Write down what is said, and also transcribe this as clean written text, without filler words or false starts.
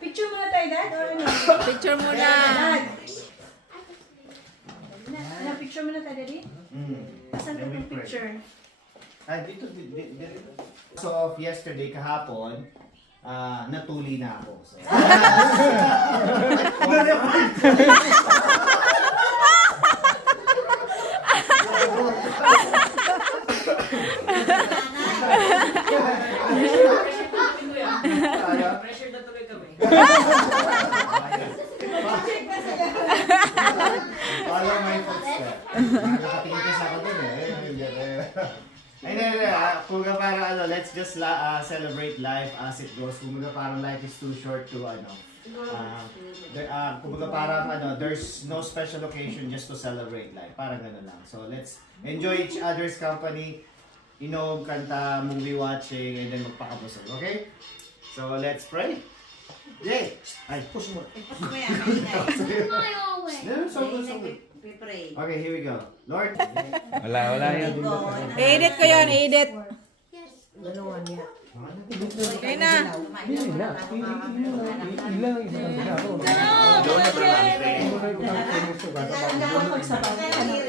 Picture muna tayo, Dad? Picture muna. Picture muna tayo, Daddy? Asan ka itong picture? Dito. So, yesterday, kahapon, natuli na ako. So, Pressure na tuloy kami. follow my footsteps. Nakatingin ka sa ako dun eh. Kumbaga parang let's just celebrate life as it goes. Kumbaga parang life is too short to kumbaga parang there's no special occasion just to celebrate life. Parang gano'n lang. So let's enjoy each other's company, inom, kanta, movie watching, and then magpakabusog. Okay? So let's pray. Yay! Ay, push mo. Push mo yan. Okay, here we go. Lord. Wala yan. I-edit ko yun, i-edit. Dalawa niya. Kaya na. Ilang isa kang bisa ako. Doon na Nakakapagsabaw.